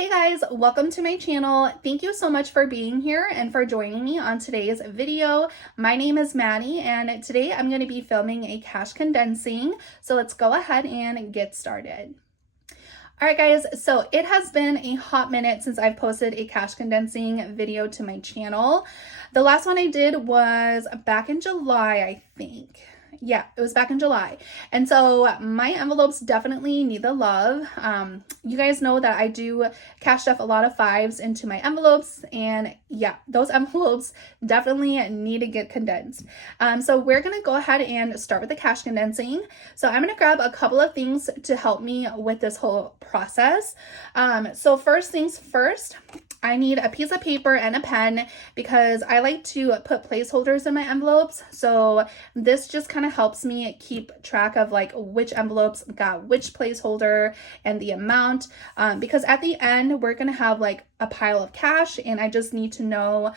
Hey guys, welcome to my channel. Thank you so much for being here and for joining me on today's video. My name is Maddie and today I'm going to be filming a cash condensing. So let's go ahead and get started. All right guys, so it has been a hot minute since I've posted a cash condensing video to my channel. The last one I did was back in July, I think. Yeah, it was back in July. And so my envelopes definitely need the love. You guys know that I do cash stuff a lot of fives into my envelopes, and yeah, those envelopes definitely need to get condensed. So we're gonna go ahead and start with the cash condensing. So I'm gonna grab a couple of things to help me with this whole process. So first things first, I need a piece of paper and a pen because I like to put placeholders in my envelopes. So this just kind of helps me keep track of like which envelopes got which placeholder and the amount, because at the end we're gonna have like a pile of cash and I just need to know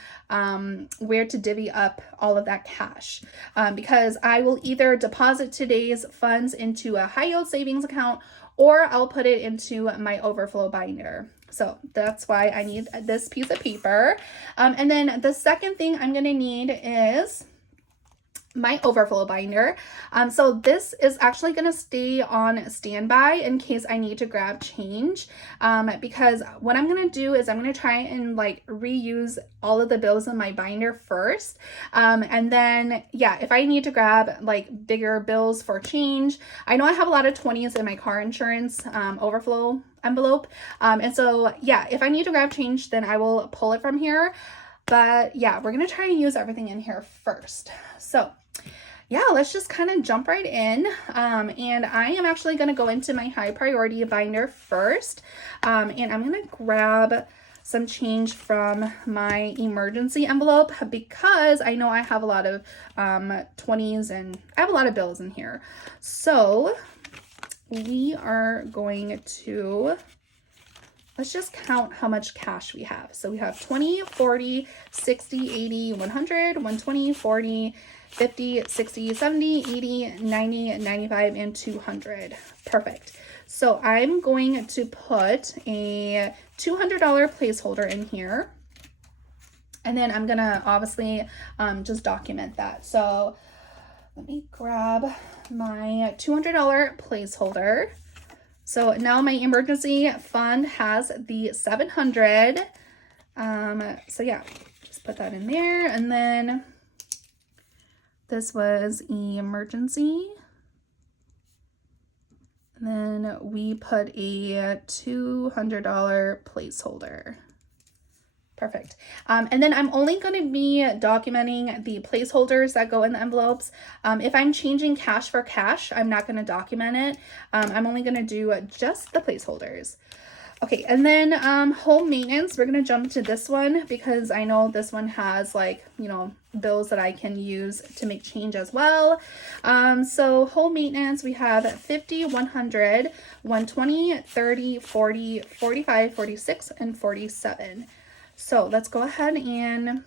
where to divvy up all of that cash, because I will either deposit today's funds into a high yield savings account or I'll put it into my overflow binder. So that's why I need this piece of paper. And then the second thing I'm gonna need is my overflow binder. So this is actually going to stay on standby in case I need to grab change, because what I'm going to do is I'm going to try and like reuse all of the bills in my binder first. And then, yeah, if I need to grab like bigger bills for change, I know I have a lot of 20s in my car insurance overflow envelope. And so, yeah, if I need to grab change, then I will pull it from here. But yeah, we're going to try and use everything in here first. So yeah, let's just kind of jump right in. And I am actually going to go into my high priority binder first. And I'm going to grab some change from my emergency envelope because I know I have a lot of 20s and I have a lot of bills in here. So we are going to, let's just count how much cash we have. So we have 20, 40, 60, 80, 100, 120, 40, 50, 60, 70, 80, 90, 95, and 200. Perfect. So I'm going to put a $200 placeholder in here. And then I'm gonna obviously just document that. So let me grab my $200 placeholder. So now my emergency fund has the 700. So yeah, just put that in there. And then this was emergency. And then we put a $200 placeholder. Perfect. And then I'm only going to be documenting the placeholders that go in the envelopes. If I'm changing cash for cash, I'm not going to document it. I'm only going to do just the placeholders. Okay, and then home maintenance, we're going to jump to this one because I know this one has like, you know, bills that I can use to make change as well. So home maintenance, we have 50, 100, 120, 30, 40, 45, 46, and 47. So let's go ahead and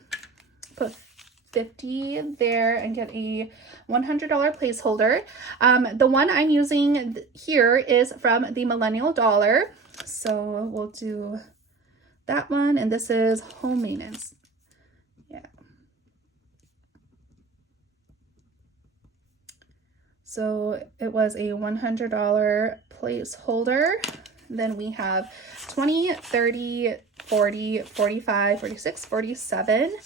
put 50 there and get a $100 placeholder. The one I'm using here is from the Millennial Dollar. So we'll do that one, and this is home maintenance. Yeah. So it was a $100 placeholder. Then we have 20, 30, 40, 45, 46, 47.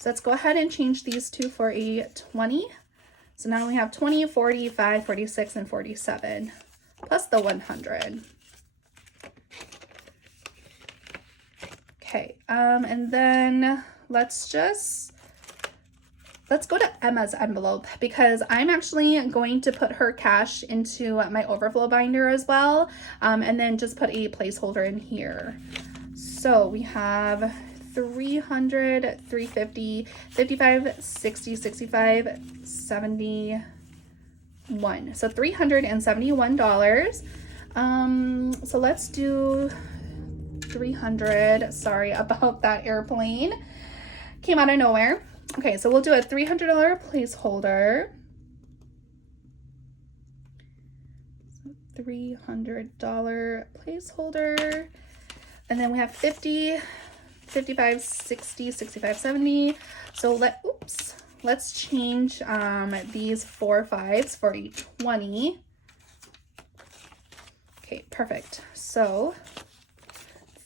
So let's go ahead and change these two for a 20. So now we have 20, 45, 46, and 47, plus the 100. Okay, and then let's go to Emma's envelope because I'm actually going to put her cash into my overflow binder as well, and then just put a placeholder in here. So we have 300, 350, 55, 60, 65, 71. So $371. So let's do 300. Sorry about that airplane. Came out of nowhere. Okay, so we'll do a $300 placeholder. $300 placeholder. And then we have 50, 55, 60, 65, 70. So let's change these 4 5s for a 20. Okay, perfect. So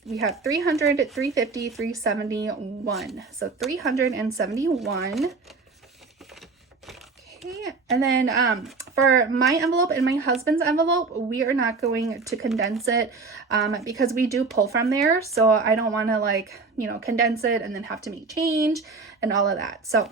we have 300, 350, 371. So 371. Okay, and then for my envelope and my husband's envelope, we are not going to condense it because we do pull from there. So I don't want to, like, you know, condense it and then have to make change and all of that. So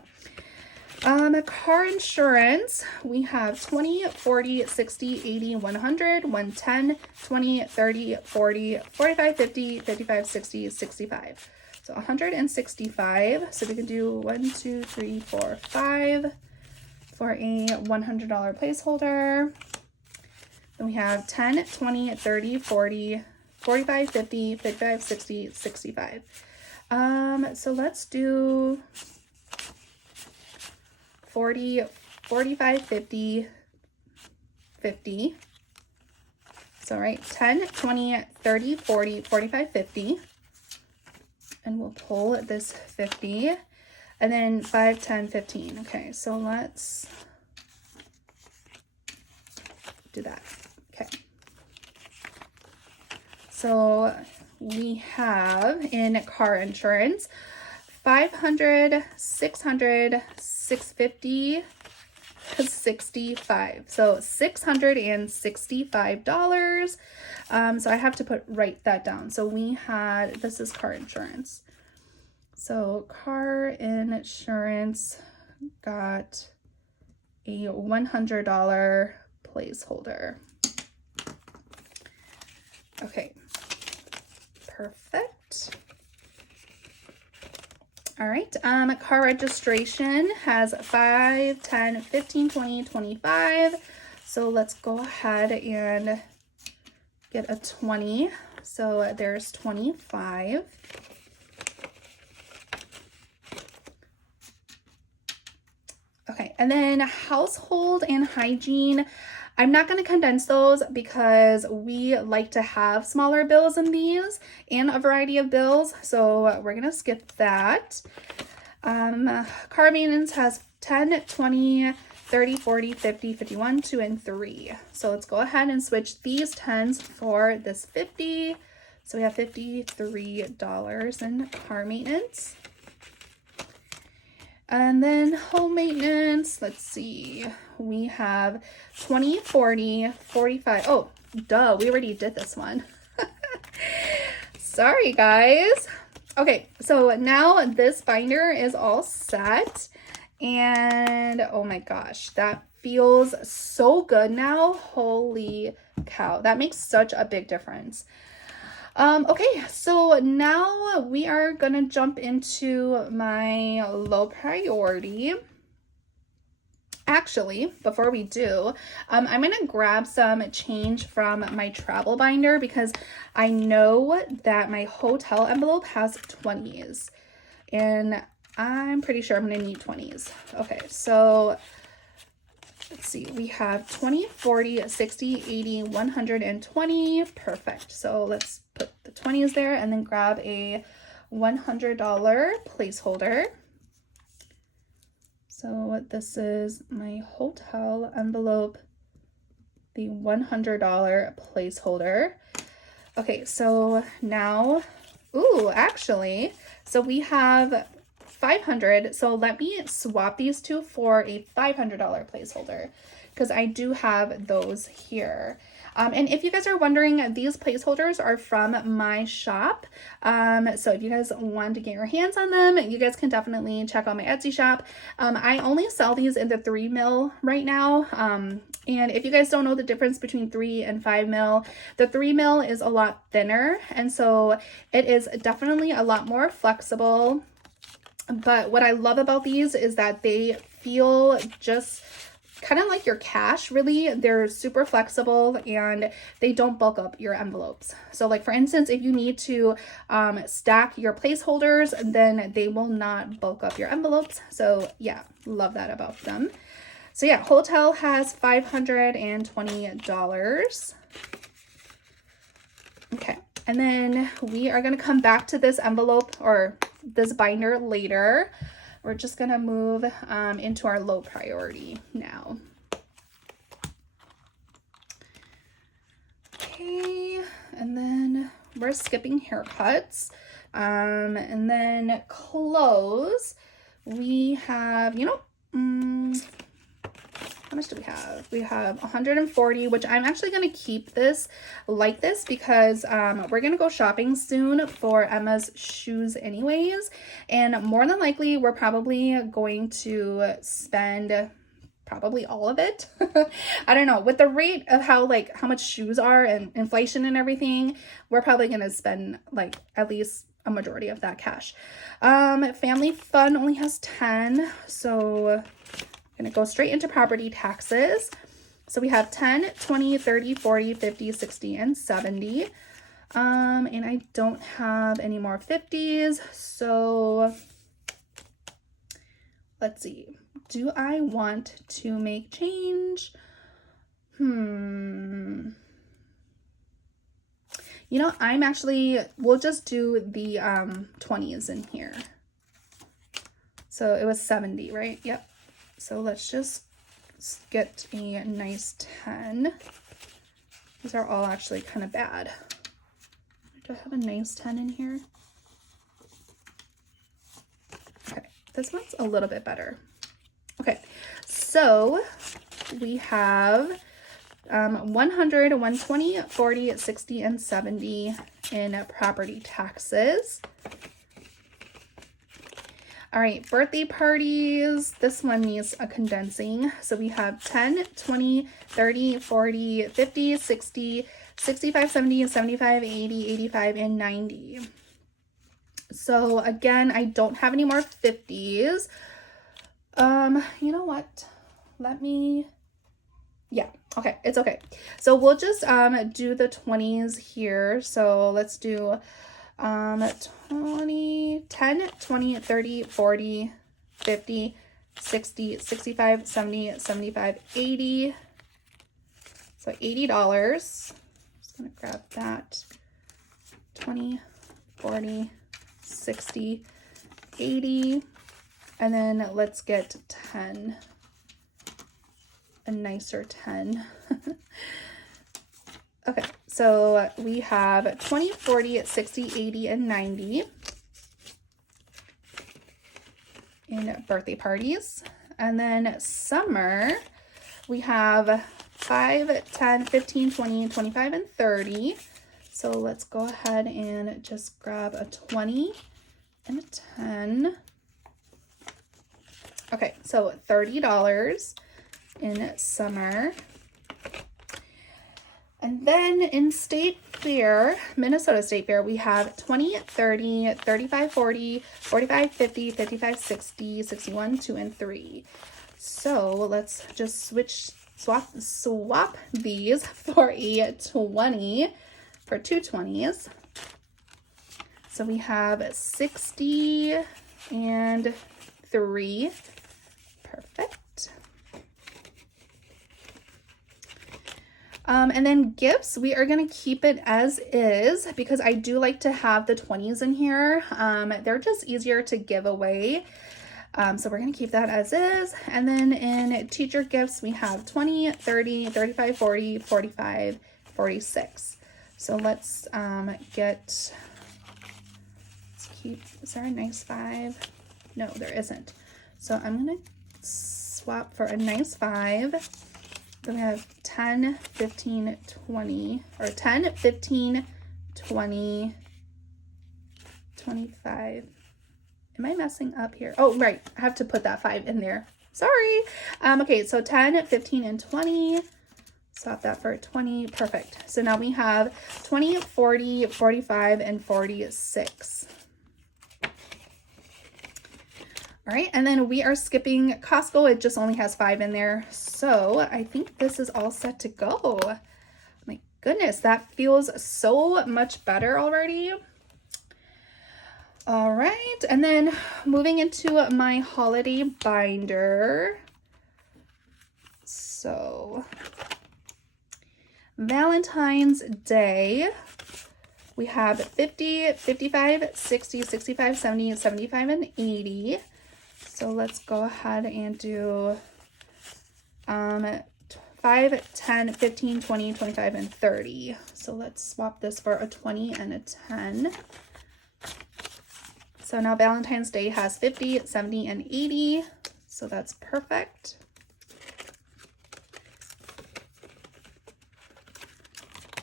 car insurance, we have 20, 40, 60, 80, 100, 110, 20, 30, 40, 45, 50, 55, 60, 65. So 165. So we can do 1, 2, 3, 4, 5 for a $100 placeholder. Then we have 10, 20, 30, 40, 45, 50, 55, 60, 65. So let's do 40, 45, 50, 50. So, right, 10, 20, 30, 40, 45, 50. And we'll pull this 50. And then 5, 10, 15. Okay, so let's do that. Okay. So we have in car insurance 500, 600, 650, 65. So $665. So I have to write that down. So we had, this is car insurance. So car insurance got a $100 placeholder. Okay, perfect. All right, car registration has 5, 10, 15, 20, 25. So let's go ahead and get a 20. So there's 25. Okay, and then household and hygiene. I'm not going to condense those because we like to have smaller bills in these and a variety of bills. So we're going to skip that. Car maintenance has 10, 20, 30, 40, 50, 51, 2, and 3. So let's go ahead and switch these 10s for this 50. So we have $53 in car maintenance. And then home maintenance, let's see, we have 20, 40, 45. Oh, duh, we already did this one. Sorry, guys. Okay, so now this binder is all set. And oh my gosh, that feels so good now. Holy cow, that makes such a big difference. Okay, so now we are gonna jump into my low priority. Actually, before we do, I'm gonna grab some change from my travel binder because I know that my hotel envelope has 20s and I'm pretty sure I'm gonna need 20s. Okay, so let's see, we have 20, 40, 60, 80, 120. Perfect. So let's put the 20s there and then grab a $100 placeholder. So this is my hotel envelope, the $100 placeholder. Okay, so now, actually, so we have 500. So let me swap these two for a $500 placeholder because I do have those here. And if you guys are wondering, these placeholders are from my shop. So if you guys want to get your hands on them, you guys can definitely check out my Etsy shop. I only sell these in the 3 mil right now. And if you guys don't know the difference between 3 and 5 mil, the 3 mil is a lot thinner. And so it is definitely a lot more flexible. But what I love about these is that they feel just kind of like your cash, really. They're super flexible and they don't bulk up your envelopes. So like, for instance, if you need to stack your placeholders, then they will not bulk up your envelopes. So yeah, love that about them. So yeah, hotel has $520. Okay. And then we are going to come back to this envelope or this binder later. We're just going to move into our low priority now. Okay, and then we're skipping haircuts. And then clothes, we have, how much do we have? We have 140, which I'm actually going to keep this like this because we're going to go shopping soon for Emma's shoes anyways. And more than likely, we're probably going to spend probably all of it. I don't know. With the rate of how much shoes are and inflation and everything, we're probably going to spend like at least a majority of that cash. Family fun only has 10. So I'm going to go straight into property taxes. So we have 10, 20, 30, 40, 50, 60, and 70. And I don't have any more 50s. So let's see. Do I want to make change? I'm actually, we'll just do the 20s in here. So it was 70, right? Yep. So let's just get a nice 10. These are all actually kind of bad. Do I have a nice 10 in here? Okay, this one's a little bit better. Okay, so we have 100, 120, 40, 60, and 70 in property taxes. All right, birthday parties. This one needs a condensing. So we have 10, 20, 30, 40, 50, 60, 65, 70, 75, 80, 85, and 90. So again, I don't have any more 50s. You know what? Okay, it's okay. So we'll just do the 20s here. So let's do 20, 10, 20, 30, 40, 50, 60, 65, 70, 75, 80. So $80. Just gonna grab that. 20, 40, 60, 80. And then let's get 10, a nicer 10. Okay, so we have 20, 40, 60, 80, and 90 in birthday parties. And then summer, we have 5, 10, 15, 20, 25, and 30. So let's go ahead and just grab a 20 and a 10. Okay, so $30 in summer. And then in State Fair, Minnesota State Fair, we have 20, 30, 35, 40, 45, 50, 55, 60, 61, 2, and 3. So let's just swap these for a 20, for two 20s. So we have 60 and 3. Perfect. And then gifts, we are going to keep it as is because I do like to have the 20s in here. They're just easier to give away. So we're going to keep that as is. And then in teacher gifts, we have 20, 30, 35, 40, 45, 46. So let's keep, is there a nice 5? No, there isn't. So I'm going to swap for a nice 5. Then we have 10, 15, 20, or 10, 15, 20, 25. Am I messing up here? Oh, right. I have to put that 5 in there. Sorry. Okay, so 10, 15, and 20. Swap that for 20. Perfect. So now we have 20, 40, 45, and 46. All right, and then we are skipping Costco. It just only has 5 in there. So I think this is all set to go. My goodness, that feels so much better already. All right, and then moving into my holiday binder. So Valentine's Day, We have 50, 55, 60, 65, 70, 75, and 80. So let's go ahead and do 5, 10, 15, 20, 25, and 30. So let's swap this for a 20 and a 10. So now Valentine's Day has 50, 70, and 80. So that's perfect.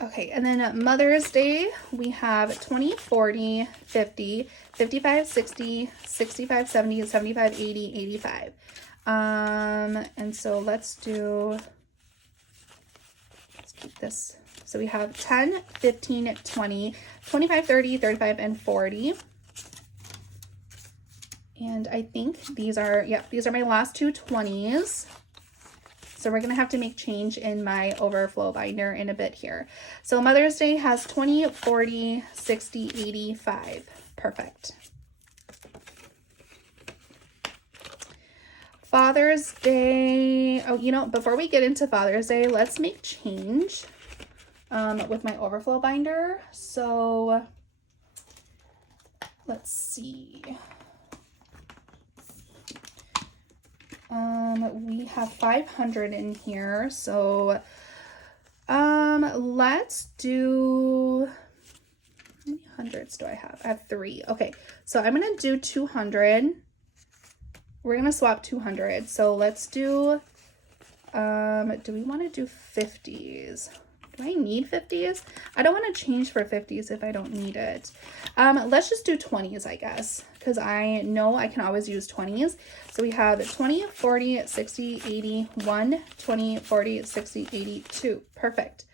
Okay, and then Mother's Day, we have 20, 40, 50, 55, 60, 65, 70, 75, 80, 85. And so let's keep this. So we have 10, 15, 20, 25, 30, 35, and 40. And I think these are my last two 20s. So we're going to have to make change in my overflow binder in a bit here. So Mother's Day has 20, 40, 60, 85. Perfect. Father's Day. Oh, you know, before we get into Father's Day, let's make change with my overflow binder. So let's see. We have 500 in here, so let's do, how many hundreds do I have? I have 3. Okay, so I'm gonna do 200. We're gonna swap 200. So let's do do we want to do 50s? Do I need 50s? I don't want to change for 50s if I don't need it. Let's just do 20s, I guess, because I know I can always use 20s. So we have 20, 40, 60, 80, 1, 20, 40, 60, 82. Perfect.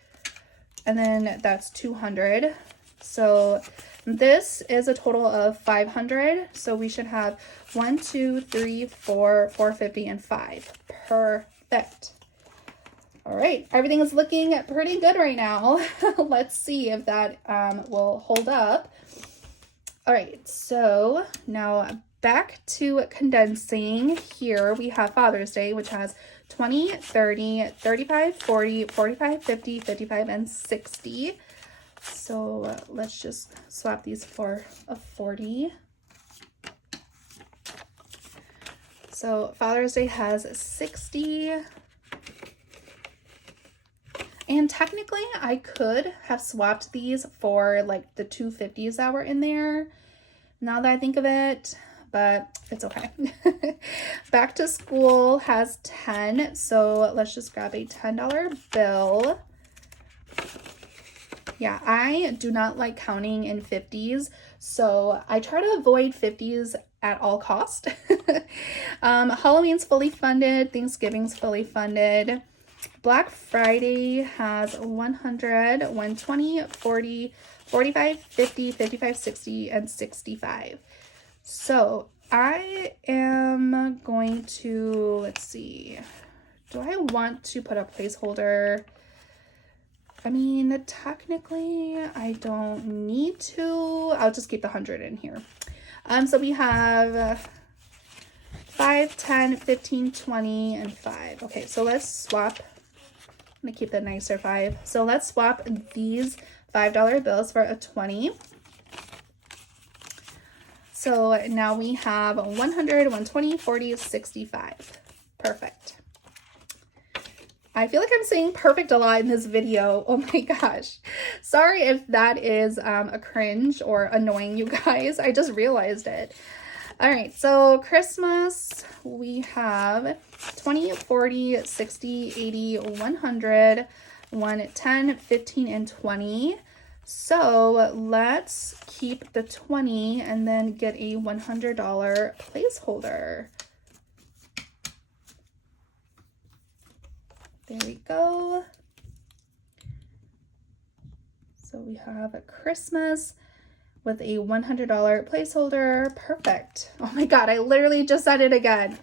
And then that's 200. So this is a total of 500. So we should have 1, 2, 3, 4, 450, and 5. Perfect. All right, everything is looking pretty good right now. Let's see if that will hold up. All right, so now back to condensing. Here we have Father's Day, which has 20, 30, 35, 40, 45, 50, 55, and 60. So let's just swap these for a 40. So Father's Day has 60. And technically, I could have swapped these for like the 250s that were in there, now that I think of it, but it's okay. Back to School has 10, so let's just grab a $10 bill. Yeah, I do not like counting in 50s, so I try to avoid 50s at all cost. Halloween's fully funded, Thanksgiving's fully funded. Black Friday has 100, 120, 40, 45, 50, 55, 60, and 65. So I am going to, let's see, do I want to put a placeholder? I mean, technically I don't need to. I'll just keep the 100 in here. So we have 5, 10, 15, 20, and 5. Okay, so let's swap. I'm gonna keep the nicer 5. So let's swap these $5 bills for a 20. So now we have 100, 120, 40, 65. Perfect. I feel like I'm saying perfect a lot in this video. Oh my gosh. Sorry if that is a cringe or annoying you guys. I just realized it. All right, so Christmas, we have 20, 40, 60, 80, 100, 110, 15, and 20. So let's keep the 20 and then get a $100 placeholder. There we go. So we have a Christmas with a $100 placeholder. Perfect. Oh my God, I literally just said it again.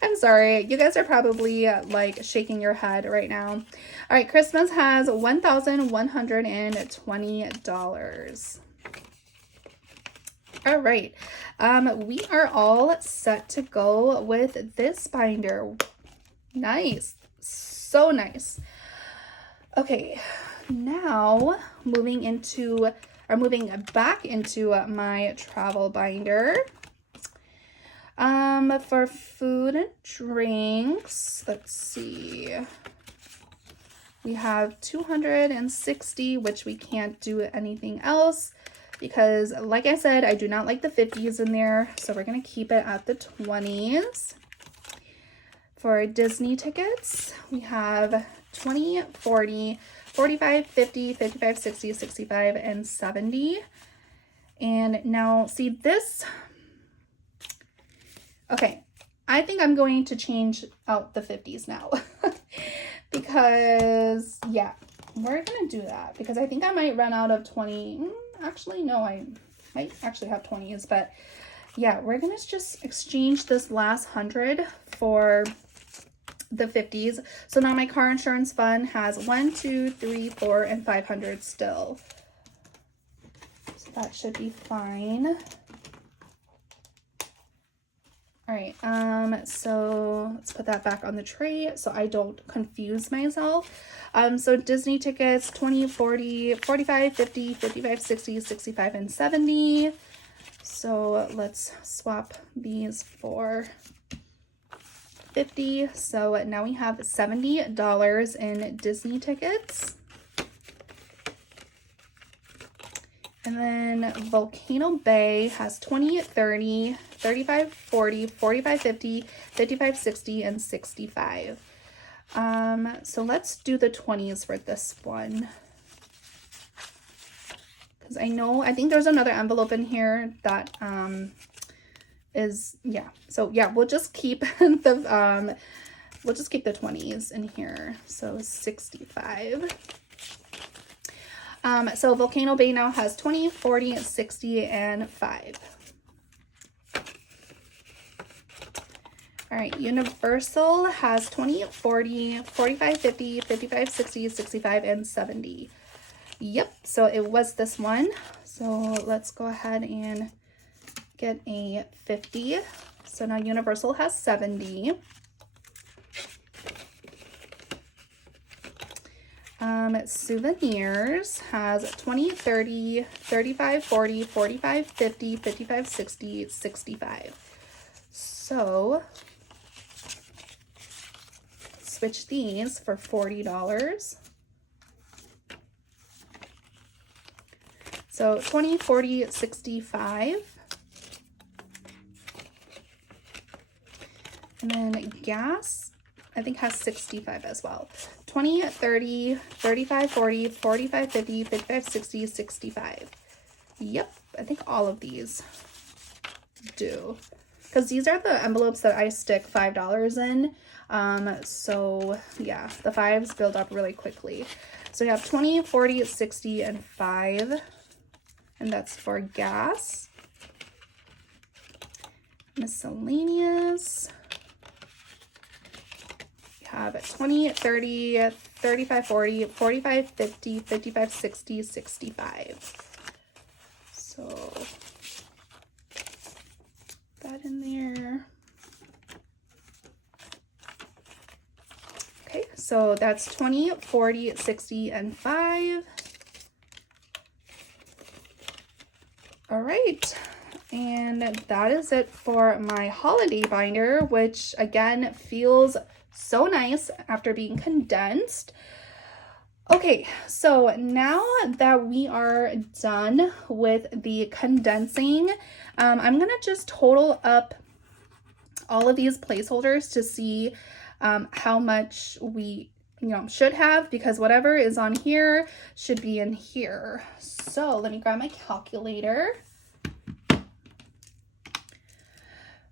I'm sorry. You guys are probably like shaking your head right now. All right, Christmas has $1,120. All right, we are all set to go with this binder. Nice, so nice. Okay, now moving into are moving back into my travel binder. For food and drinks, let's see. We have 260, which we can't do anything else because, like I said, I do not like the 50s in there. So we're going to keep it at the 20s. For Disney tickets, we have 20, 40, 45, 50, 55, 60, 65, and 70. And now, see this. Okay, I think I'm going to change out the 50s now. Because, yeah, we're going to do that. Because I think I might run out of 20. Actually, no, I might actually have 20s. But, yeah, we're going to just exchange this last 100 for the 50s. So now my car insurance fund has 1, 2, 3, 4, and 500 still. So that should be fine. All right, so let's put that back on the tray so I don't confuse myself. So Disney tickets, 20, 40, 45, 50, 55, 60, 65, and 70. So let's swap these for 50. So now we have $70 in Disney tickets. And then Volcano Bay has 20, 30, 35, 40, 45, 50, 55, 60, and 65. So let's do the 20s for this one. Because I think there's another envelope in here that is, yeah. So yeah, we'll just keep the 20s in here. So 65. So Volcano Bay now has 20, 40, 60, and 5. All right, Universal has 20, 40, 45, 50, 55, 60, 65, and 70. Yep, so it was this one. So let's go ahead and get a 50. So now Universal has 70. Souvenirs has 20, 30, 35, 40, 45, 50, 55, 60, 65. So switch these for $40. So 20, 40, 65. And then gas, I think, has 65 as well. 20, 30, 35, 40, 45, 50, 55, 60, 65. Yep, I think all of these do. Because these are the envelopes that I stick $5 in. So yeah, the 5s build up really quickly. So you have 20, 40, 60, and 5. And that's for gas. Miscellaneous. Have 20, 30, 35, 40, 45, 50, 55, 60, 65. So that in there. Okay, so that's 20, 40, 60, and 5. All right. And that is it for my holiday binder, which again feels so nice after being condensed. Okay, so now that we are done with the condensing, I'm gonna just total up all of these placeholders to see how much we should have, because whatever is on here should be in here. So let me grab my calculator.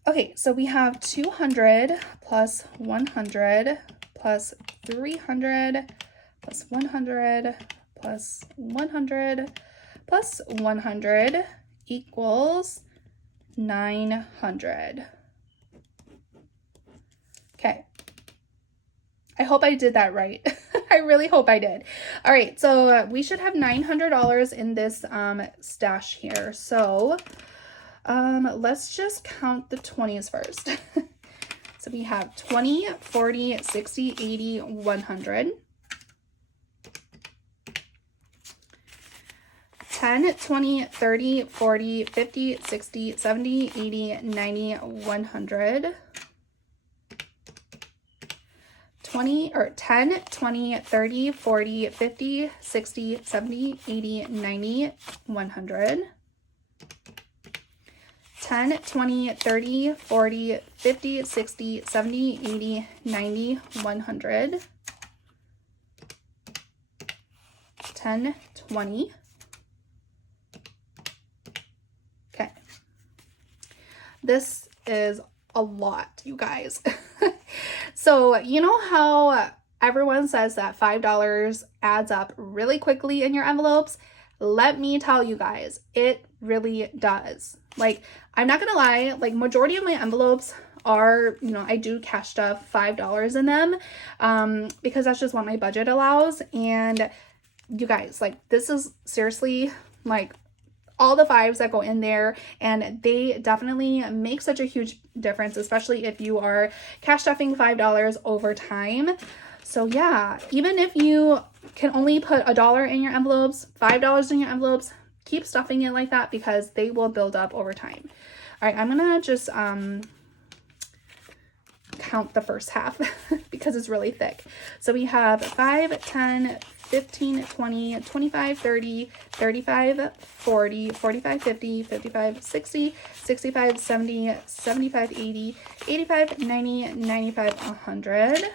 Okay, so we have 200 plus 100 plus 300 plus 100 plus 100 plus 100 equals 900. Okay. I hope I did that right. I really hope I did. All right, so we should have $900 in this stash here. So let's just count the 20s first. So we have 20, 40, 60, 80, 100. 10, 20, 30, 40, 50, 60, 70, 80, 90, 100. 10, 20, 30, 40, 50, 60, 70, 80, 90, 100. 10, 20, 30, 40, 50, 60, 70, 80, 90, 100. 10, 20. Okay. This is a lot, you guys. So, you know how everyone says that $5 adds up really quickly in your envelopes? Let me tell you guys, it really does. Like, I'm not gonna lie, like majority of my envelopes are, you know, I do cash stuff $5 in them because that's just what my budget allows. And you guys, like, this is seriously like all the fives that go in there, and they definitely make such a huge difference, especially if you are cash stuffing $5 over time. So yeah, even if you can only put $1 in your envelopes, $5 in your envelopes, keep stuffing it like that because they will build up over time. All right, I'm gonna just count the first half because it's really thick. So we have 5, 10, 15, 20, 25, 30, 35, 40, 45, 50, 55, 60, 65, 70, 75, 80, 85, 90, 95, 100.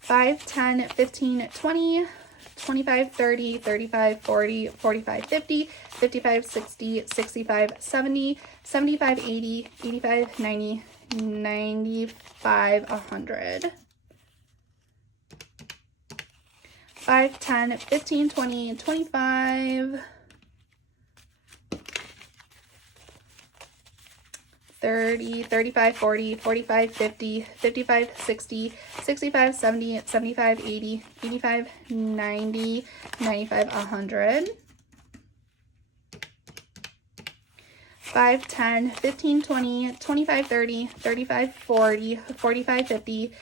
5, 10, 15, 20, 25, 30, 35, 40, 45, 50, 55, 60, 65, 70, 75, 80, 85, 90, 95, 100. 5, 10, 15, 20, 25, 30, 35, 40, 45, 50, 55, 60, 65, 70, 75, 80, 85, 90, 95, 100. 5, 10, 15, 20, 25, 30, 35, 40, 45, 50,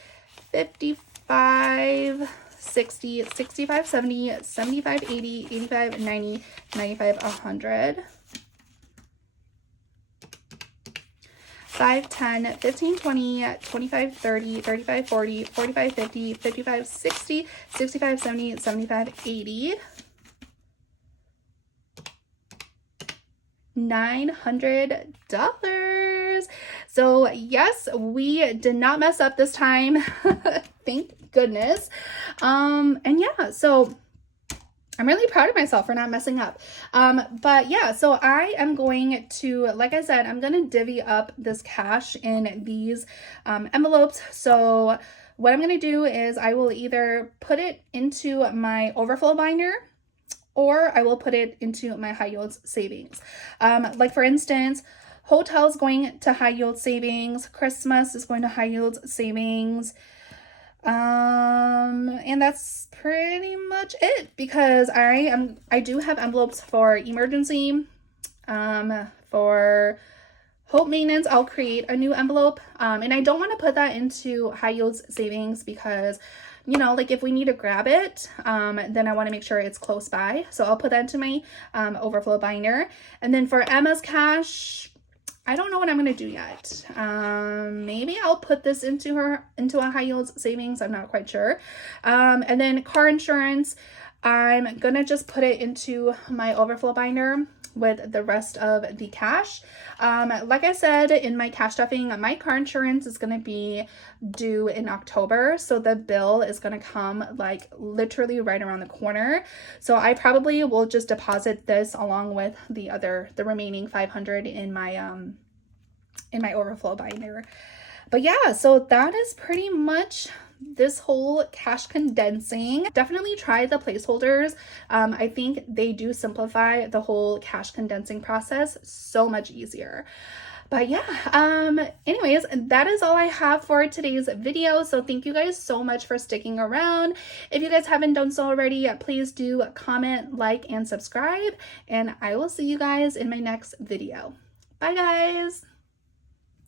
55, 60, 65, 70, 75, 80, 85, 90, 95, 100. 5, 10, 15, 20, 25, 30, 35, 40, 45, 50, 55, 60, 65, 70, 75, 80. $900. So yes, we did not mess up this time. Thank goodness. And yeah, so I'm really proud of myself for not messing up. But yeah, so I am going to, like I said, I'm going to divvy up this cash in these envelopes. So what I'm going to do is I will either put it into my overflow binder, or I will put it into my high yield savings. Like for instance, hotels going to high yield savings, Christmas is going to high yield savings. And that's pretty much it, because I do have envelopes for emergency, for hope maintenance. I'll create a new envelope. And I don't want to put that into high yield savings because, you know, like if we need to grab it, then I want to make sure it's close by. So I'll put that into my overflow binder. And then for Emma's cash, I don't know what I'm going to do yet. Maybe I'll put this into a high yield savings. I'm not quite sure. And then car insurance, I'm going to just put it into my overflow binder with the rest of the cash. Like I said, in my cash stuffing, my car insurance is going to be due in October. So the bill is going to come like literally right around the corner. So I probably will just deposit this along with the remaining 500 in my overflow binder. But yeah, so that is pretty much this whole cash condensing. Definitely try the placeholders. I think they do simplify the whole cash condensing process so much easier. But yeah, anyways, that is all I have for today's video. So thank you guys so much for sticking around. If you guys haven't done so already, please do comment, like, and subscribe. And I will see you guys in my next video. Bye guys.